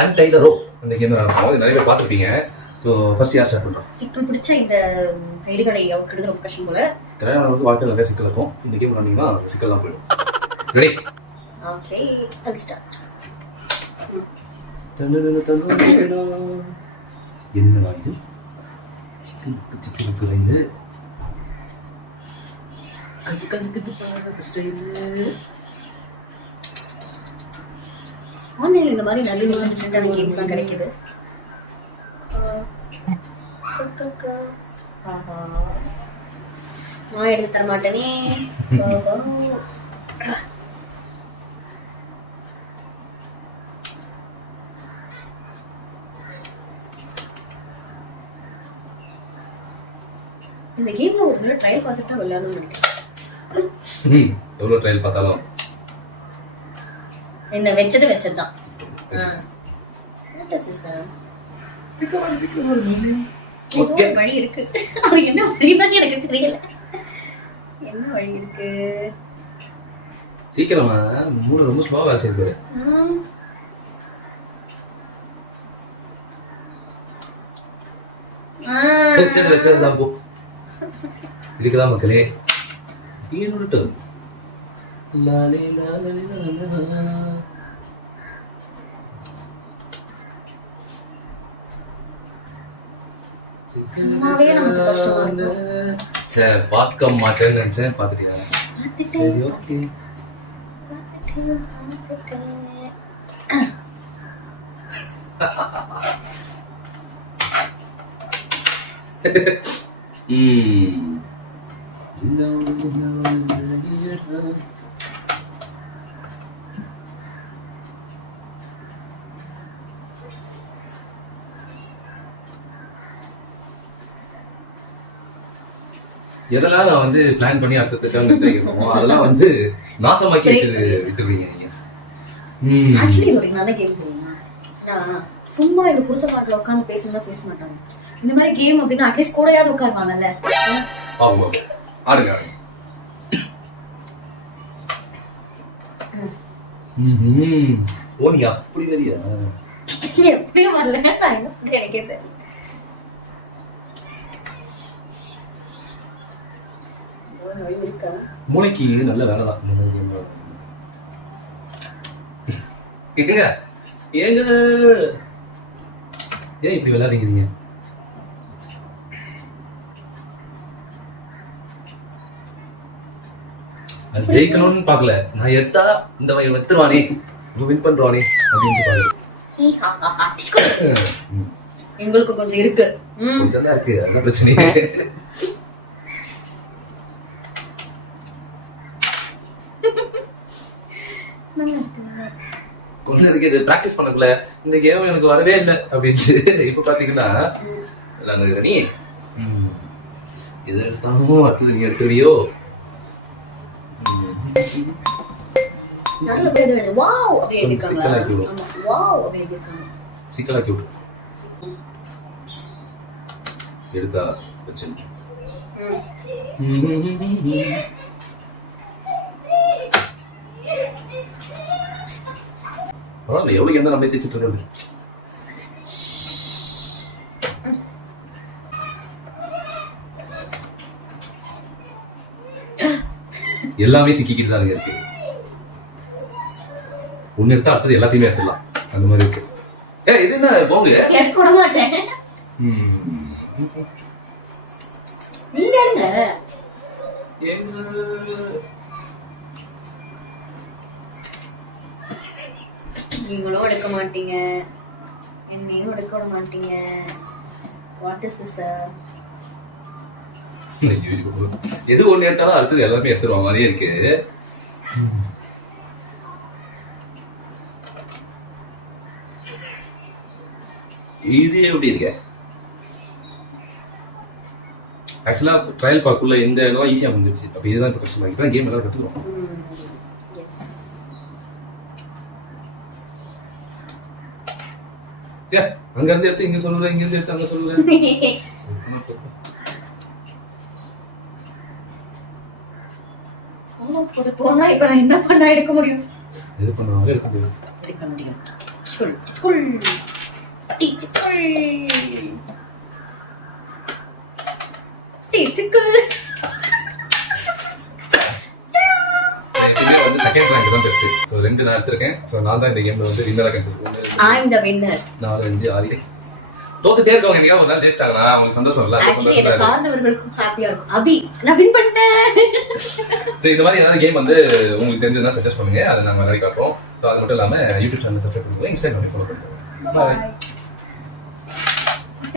அன்டைல row இந்த game நடக்கும் நிறைய பேர் பார்த்துருப்பீங்க. ஸோ ஃபர்ஸ்ட் யார் ஸ்டார்ட் பண்ணுறோம் சிக்கல் பிடிச்ச இந்த கயிறுகளை அவுக்கிறது ரொம்ப கஷ்டம் போல. கல்யாணம் வந்து வாழ்க்கையில் நிறைய சிக்கல் இருக்கும். இந்த கேம் விளாண்டிங்கன்னா அந்த சிக்கல்லாம் போயிடும். ரெடி ஓகே அது ஸ்டார்ட் என்னடா இது? சிக்கனுக்கு சிக்கனுக்கு ரைடு கணக்கு ஸ்டைலு ஆன்லைன்ல இந்த மாதிரி நிறைய டிஃப்ரெண்ட் கேம்ஸ் தான் கிடைக்குது. நான் எடுத்து தர மாட்டேனே. இந்த கேம்ல ஒரு தடவை ட்ரையல் பார்த்துட்டு தான் விளையாடணும்னு நினைக்கிறேன் ம் எவ்வளோ ட்ரையல் பார்த்தாலும் என்ன வச்சது வச்சதுதான். வழி இருக்கு. அது என்ன வழிதான் எனக்கு தெரியல. என்ன வழி இருக்கு? சீக்கிரமா மூணு ரொம்ப ஸ்லோவா வேலை செய்யுது. வச்சது வச்சது தான் போ. இதுக்குதான் மக்களே என்னோட turn. லாலே லாலே லாலா. சும்மாவே நமக்கு கஷ்டமா இருக்கும். சே பார்க்க மாட்டேன்னு நினைச்சேன் பார்த்துட்டியா பார்த்துட்டேன், சரி ஓகே பார்த்துட்டேன், பார்த்துட்டேன். எதெல்லாம் நான் வந்து பிளான் பண்ணி அடுத்த திட்டம் அதெல்லாம் வந்து நாசமாக்கி விட்டு விட்டுருவீங்க நீங்க. ஆக்சுவலி இது ஒரு நல்ல கேம் தெரியுமா? சும்மா இந்த புருஷமாட்டில் உட்காந்து பேசணும்னா பேச மாட்டாங்க. இந்த மாதிரி கேம் அப்படின்னா அட்லீஸ்ட் கூடயாவது உட்காருவாங்கல்ல? ஆமா ஆடுங்க. ஓ நீ அப்படி வரியா எப்படியும் வரல நான் என்ன எனக்கே தெரியல ஒரு வழி இருக்கா மூளைக்கு நல்ல வேலை தான். ஏங்க ஏங்க? ஏன் இப்படி விளையாடுறீங்க? நான் ஜெயிக்கணும்னு பார்க்கல. நான் எடுத்தா இந்த வயல் எடுத்துருவானே. வின் பண்றானே அப்படின்னு ஹா. எங்களுக்கு கொஞ்சம் இருக்கு. கொஞ்சம் தான் இருக்கு. அதெல்லாம் பிரச்சனை இல்லை. நல்லா இருக்கு. கொஞ்சம் இருக்கு இது பிராக்டிஸ் பண்ணக்குள்ள இந்த கேம் எனக்கு வரவே இல்லை அப்படின்ட்டு இப்ப பாத்தீங்கன்னா நான் நீ? ம், எது எடுத்தாலும் அடுத்தது நீ எடுத்துவியோ சிக்கலாக்கி விட்டு எடுத்தா வச்சு பரவாயில்ல எவ்வளவு என்ன நம்ம தேய்ச்சிட்டு இருக்கிறது எல்லாமே சிக்கிக்கிட்டு தான் இருக்கு. ஒண்ணு எடுத்தா அடுத்தது எல்லாத்தையுமே எடுத்துடலாம். அந்த மாதிரி இருக்கு. ஏ இது என்ன போங்க? எடுக்க மாட்டேன். நீங்க எங்க நீங்களும் எடுக்க மாட்டீங்க. என்னையும் எடுக்க விட மாட்டீங்க. What is this. எது ஒண்ணு எடுத்தாலும் அடுத்தது எல்லாமே எடுத்துருவாங்க மாதிரியே இருக்கு. இது எப்படி இருக்கு? ஆக்சுவலா ட்ரையல் பார்க்குள்ள இந்த இடம் ஈஸியா வந்துருச்சு அப்ப இதுதான் இப்ப கஷ்டமா இருக்கு. கேம் எல்லாம் கத்துக்கிறோம் எஸ் ஏ, அங்க இருந்து எடுத்து இங்க சொல்லுற இங்க இருந்து எடுத்து அங்க இப்ப நான் என்ன பண்ணா எடுக்க முடியும்? எது பண்ணுவாங்க? எடுக்க முடியும் எடுக்க முடியும். சிக்குள் சிக்குள் டீ சிக்குள் ரெண்டு நான் எடுத்திருக்கேன். ஸோ நான் தான் இந்த கேம்ல வந்து வின்னராக கேன்சல் நாலு அஞ்சு ஆறு. தோத்துட்டே இருக்கவங்க என்னைக்கா ஒரு நாள் ஜெயிச்சிட்டாங்களா அவங்களுக்கு சந்தோஷம் இல்ல. அபி நான் வின் சரி இந்த மாதிரி ஏதாவது கேம் வந்து உங்களுக்கு தெரிஞ்சதுன்னா சஜஸ்ட் பண்ணுங்க. அதை நிறைய பார்ப்போம். ஸோ அது மட்டும் இல்லாம யூடியூப் சேனல் சப்ஸ்கிரைப் பண்ணுங்க. இன்ஸ்டாகிராம் ஃபாலோ பண்ணுங்க பாய்